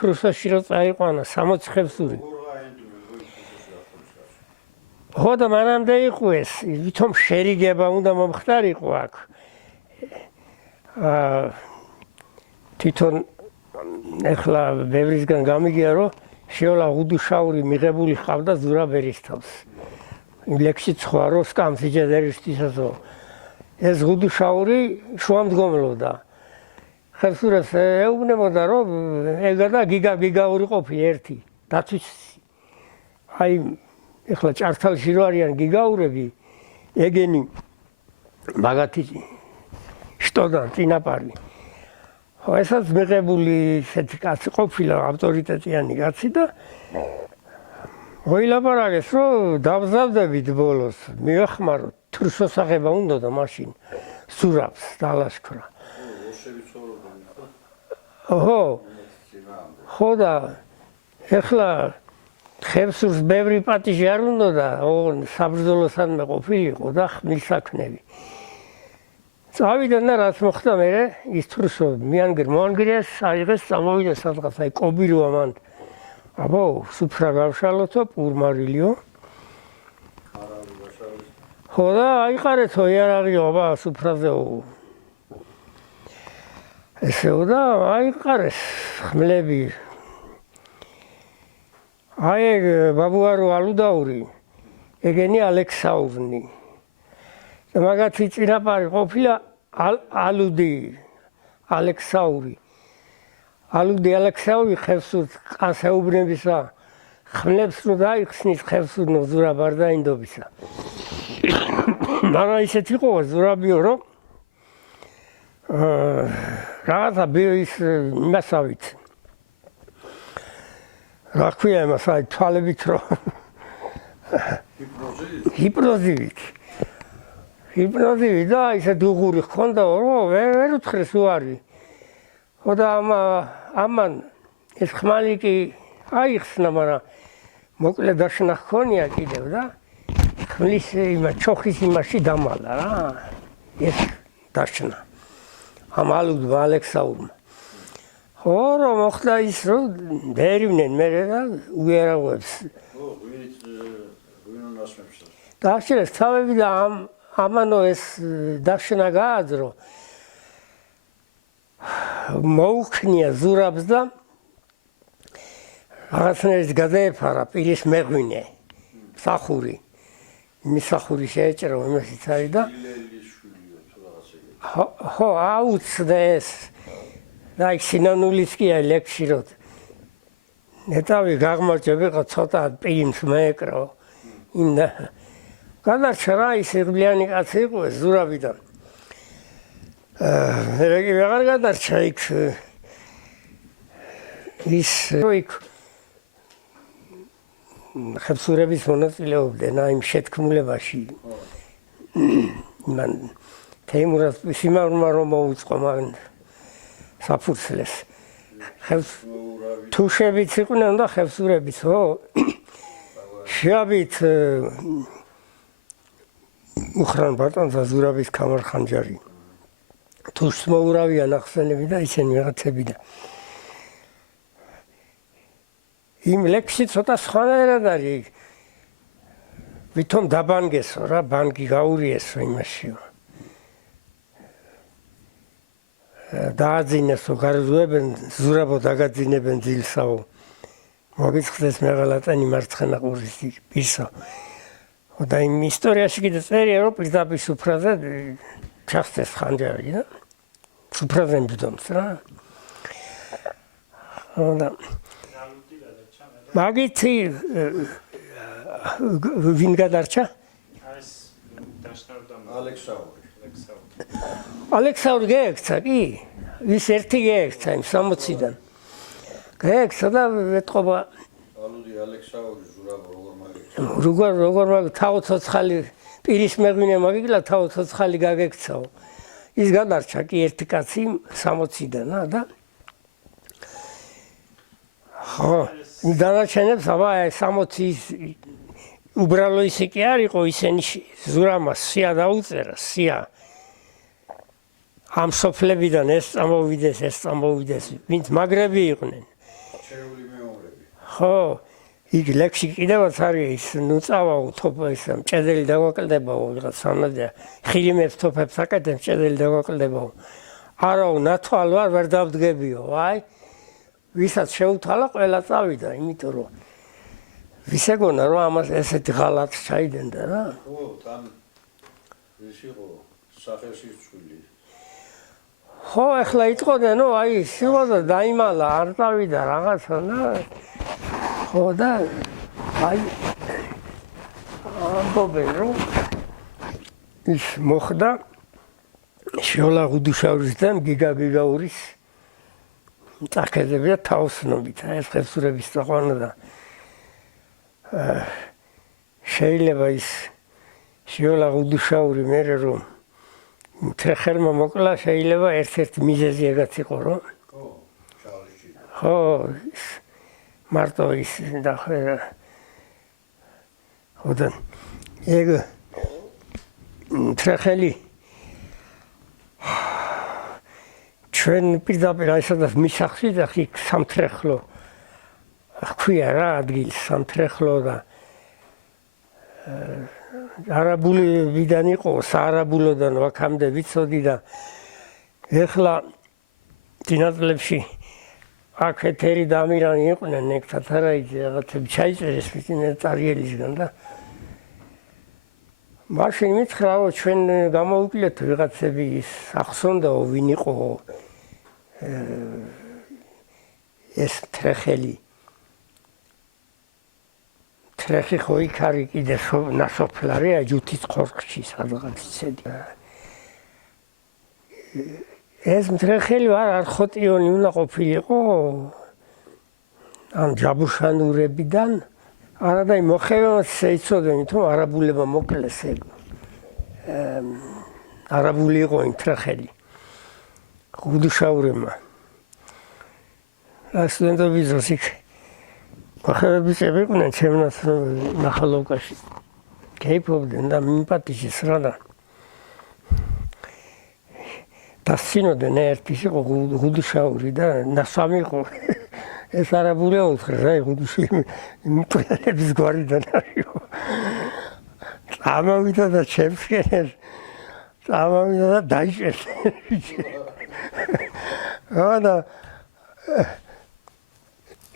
თრუსაში რო წაიყვანა 60 ხევსური. ხო და მანამდე იყო ეს, ვითომ შერიგება უნდა მომხდარიყო აქ. თვითონ ეხლა ბევრისგან გამიგია რომ შეოლა ღუდუშაური მიღებული ხავდა ზურაბერის თავს. ლექსი ცხარო სკამს იჯერისთვისო. ეს ღუდუშაური შუამდგომლოდა. ხევსურებს ეუბნებოდა რომ ეგა და გიგაური ყოფი ერთი. დაცვის აი ეხლა ჭართალში რო არიან გიგაურები ეგენი მაგათი შტოდან წინაპარი. ხო ესაც მიღებული ესეთი კაცი ყოფილა ავტორიტეტიანი კაცი და მოილაპარაკეს რომ დავზავდებით ბოლოს მიახმაროთ თრუსოსაღება უნდა და მაშინ ზურაბს დალაშქრა. ხო და ეხლა ხევსურს ბევრი პატიჟი არ უნდა და საბრძოლოსადმე ყოფილიყო და ხმილსაქმნები. წავიდა და რაც მოხდა მერე ის თრუსო მოანგრიეს აიღეს წამოვიდა სადღაც აი კობიროა მან აბო სუფრა გავშალოთო პურმარილიო ხო და აიყარეთო იარაღიო აბა სუფრაზეო ესეო და აიყარეს ხმლები აი ბაბუარო ალუდაური ეგენი ალექსაურნი და მაგათი წინაპარი ყოფილა ალუდი ალექსაური ალუდი ალექსაური ხევსურს ყანსეუბნებისა ხმლებს რო დაიხსნის ხევსურნო ზურაბ არ დაინდობისა მაგრამ ისეთი იყო ზურაბიო რომ რაღაცა ის იმასავით რა ქვია იმას აი თვალებით რომ ჰიპნოზივით ჰიპნოზივით და ისე დუღური ხონდა რომ ვერ უთხრეს უარი ხო და ამან ეს ხმალი კი აიხსნა მაგრამ მოკლე დაშნა ჰქონია კიდევ და ხმლის იმა ჩოხის იმაში დამალა რა ეს დაშნა ამ ალუდმა ალექსაურმა ხო რომ მოხდა ის რომ დერივნენ მე და უიარაღებს დაახშეს თავები და ამანო ეს დაშნა გააძრო მოუქნია ზურაბს და რაღაცნაირად გადაეფარა პირის მეღვინე სახური იმის სახური შეეჭრა იმასიც არის და ხო აუცდა ეს და იქ სინანულის კი აი ლექსი რომ ნეტავი გაღმარჯვება ცოტა პირიმს მეეკრო იმდა გადარჩა რა ის იღბლიანი კაცი იყო ეს ზურაბიდან რегі ვეღარ გადარჩა იქ ის იქ ხევსურების მონაწილეობდნენ აი იმ შეთქმულებაში მან თეიმურას სიმავრმა რომ მოუწყო მან საფურცლეს თუშებიც იყვნენ და ხევსურებიც ხო შეაბით უხრან ბატონზე ზურაბის ქამარხანჯარი თუშს მოურავიან ახსენები და ისინი რაღაცები და იმ ლექსი ცოტა სხვანაირად არის ვითომ დაბანგესო რა ბანკი გაურიესო იმაშიო დააძინესო გარზუებენ ზურაბო დაგაძინებენ ძილსაო მოგიწყდეს მეღალატანი მარცხენა ყურის პირსო და იმ ისტორიაში კიდე წერია რომ პირდაპირ სუფრაზე ჩახსეს ხანჯარი და სუფრაზე მბრძოლს რა და მაგითი ვინ გადარჩა ეს დაშნავდა ალექსაური გეექცა კი ის ერთი გეექცა იმ 60-დან გეექცა და ეთყობა ალუდი ალექსაური ზურაბ როგორ მაგ თავ-ცოცხალი პირის მეღვინე მაგილა თავ-ცოცხალი გაგექცაო ის გადარჩა კი ერთი კაცი 60-დან და ხო დანარჩენებს აბა 60-ის უბრალო ისე კი არ იყო ისენი ზურამას სია დაუწერა სია ამ სოფლებიდან ეს წამოვიდეს ვინც მაგრები იყვნენ შეული მეომრები. ხო, იქ ლექსი კიდევაც არის ის, ნუ წავაო თოფა ის მჭედელი დაგვაკლდებაო რაღაც სანადია. ხილიმებს თოფებს აკეთებ მჭედელი დაგვაკლდებაო. არაო ნათვალ ვერ დავდგებიო, აი. ვისაც შეუთავა ყველა წავიდა, იმიტომ რომ ვის ეგონა რომ ამას ესეთი ღალატს ჩაიდენდა რა. ხო, თან ის იყო სახელის წვილი. ხო, ახლა იტყოდნენ, ნუ აი სიუადა დაიმალა, არ წავიდა რაღაცა და ხო და აი ამბობენ რომ ის მოხდა შიოლა გუდუშაურისთან გიგაურის წაკედებია თაოსნობით, ეს ხევსურების წაყვანა და შეიძლება ის შიოლა გუდუშაური მერე რომ თრეხელმა მოკლა შეიძლება ერთ-ერთი მიზეზი ეგაც იყო რომ ხო, ჩავრიში. ხო მარტო ის და ხოდა ეგ თრეხელი ჩვენ პირდაპირ აი სადაც მისახში და იქ სამთრეხლო ჰქვია რა ადგილს სამთრეხლო და არაბულიდან იყო საარაბულოდან ვაქამდე ვიცოდი და ეხლა დინატლებში აქ ეთერი დამირანი იყვნენ ეგ თათარაიძე რაღაცები ჩაიწერეს მის წარიელისგან და მაშინ მითხრაო ჩვენ გამოვიკლეთ ვიღაცები ის ახსონდაო ვინ იყო ეს თრეხელი თრეხი ხო იქ არის კიდე ნასოფლარია ჯუთის ხორხში სადღაც ცედი ეს თრეხელი არ ხოტიონი უნდა ყოფილიყო ან ჯაბუშანურებიდან არადა მოხევას შეიცოდნენ თუ არაბულებმა მოკლეს ეგ არაბული იყო იმ თრეხელი გუდუშაურებმა სტუდენტები ზოს იქ მოხევები წებიყვნენ ჩემნაც ნახალოვკაში გეიფობდნენ და მიმპატიჟეს რა და დასცინოდნენ ერთის იყო გუდუშაური და ნასვამი იყო ეს არაბულია უთხრეს აი გუდუში იმპრიალების გვარიდან არისო წამოვიდა და ჩემსკენ წამოვიდა და დაიჭერს და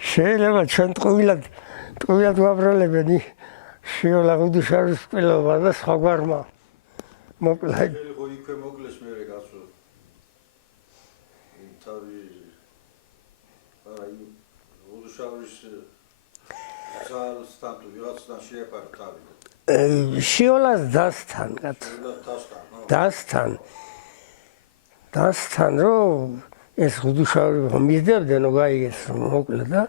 შეიძლება ჩვენ ტყუილად ვაბრალებენ შიოლა გუდუშაურის სპილობა და სხვა გვარმა მოკლა ხო იქვე მოკლეს მერე კაცო თავი აი გუდუშაურის ზალსთან თუ ვიღაცთან შეეპარა თავი შიოლას დასთან რომ ეს გუდუშაური მისდებდნენ გაიგეს მოკლა და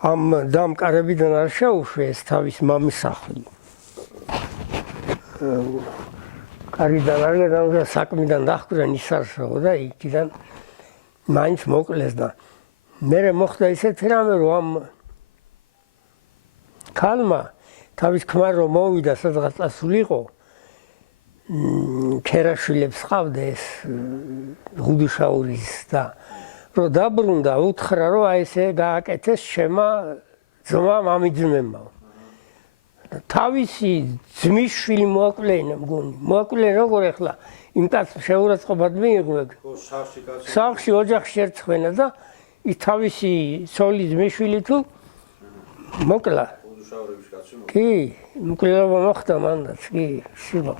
ამ დამკარებიდან არ შეუშვეს თავის მამის სახლი კარიდან არ გადავიდა საქმიდან დახვდნენ ისარსო და იქიდან მაინც მოკლეს და მერე მოხდა ისეთი რამე რომ ამ ქალმა თავის ქმარ რომ მოვიდა სადღაც წასულიყო ქერაშვილებს ყავდა ეს გუდუშაურის და რომ დაბრუნდა უთხრა რომ აი ესე გააკეთეს შემა ძმა მამიძმებმა თავისი ძმისშვილი მოაკლენა მგონი მოაკლენა როგორ ახლა იმ კაცს შეურაცხყოფად მიიღო სახლში ოჯახში ერთხმენა და ის თავისი ცოლის ძმისშვილი თუ მოკლა გუდუშაურების კაცი მოკლა კი მკვლელობა მოხდა მანდაც კი შილო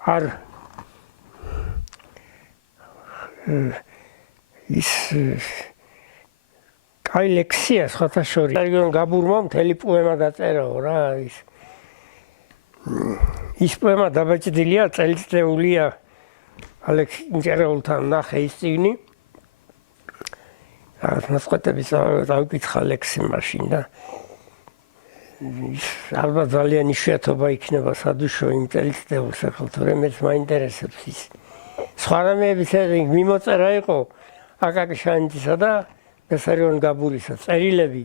არ ის კაი ლექსია სხვათა შორის რეგიონ გაბურმა მთელი პოემა დაწერაო რა ის პოემა დაბეჭდილია წელიწადია ალექს ინტერეულთან ნახე ის წიგნი რაღაც მასყეთების დავიკითხა ლექსი მაშინ და ალბათ ძალიან იშვიათობა იქნება სადუშო იმ წელიწადს ახლა თორემ მეც მაინტერესებს ის სხვა რამეების მიმოწერა იყო აკაკი შანიძისა და ბესარიონ გაბურისა წერილები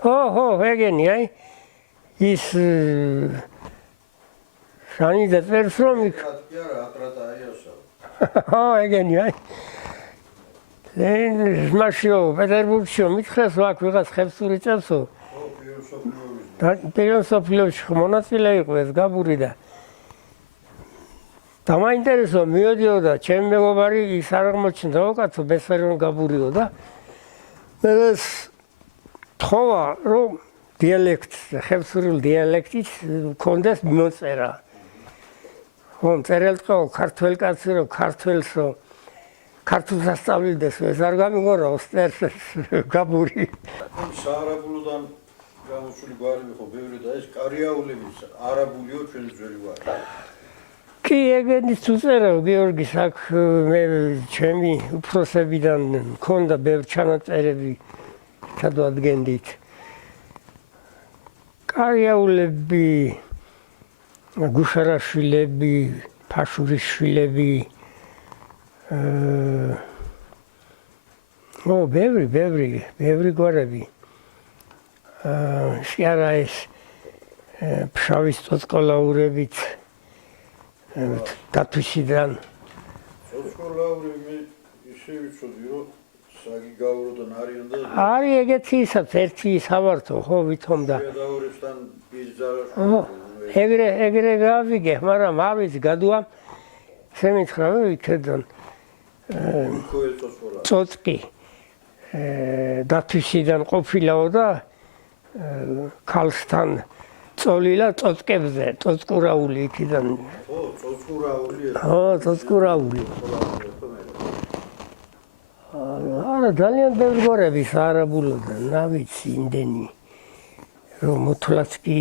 ხო ეგენი აი ის შანიძე წერს რომ იქ ხო ეგენი აი მაშიო პეტერბურგშიო მითხრეს ვაკ ვიღაც ხევსური წელსო და პირველ სოფლიოში მონაწილე იყო ეს გაბური და დამაინტერესო მივედიოდა ჩემი მეგობარი ის არ აღმოჩნდა უკაცო ბესარიონ გაბურიო და მე ეს თხოვა რომ დიალექტს ხევსურულ დიალექტით მქონდეს მოწერა ხო წერილტყო ქართველ კაცი რომ ქართველსო ქართულს ასწავლილდეს ეს არ გამიგორა ოსტერს გაბური საარაბულოდან გამოსული გვარები ხო ბევრი და ეს კარიაულების არაბულიო ჩვენი ძველი გვარი კი ეგეც უწერა გიორგის აქ მე ჩემი უფროსებიდან მქონდა ბევრ ჩანაწერები ჩადვადგენდით კარიაულები გუშარაშვილები ფაშურიშვილები ბევრი გვარები შეარა ეს ფშავის წოწყოლაურებით დათვისიდან წოწყოლაური მე ისე ვიცოდი რომ საგიგაუროდან არიან და არის ეგეთი ისაც ერთი სავართო ხო ვითომ და დაურებსთან ბიზარა ეგრე გავიგე მაგრამ ავიც გადუამ შემიხრა ვიქედან წოწყი დათვისიდან ყოფილაო და ქალსთან წოლილა წოწყებზე წოწყურაული იქიდან ხო წოწყურაული ხო წოწყურაული არა ძალიან ბევრი გვარები საარაბულოდან რა ვიცი იმდენი რომ მოთვლაც კი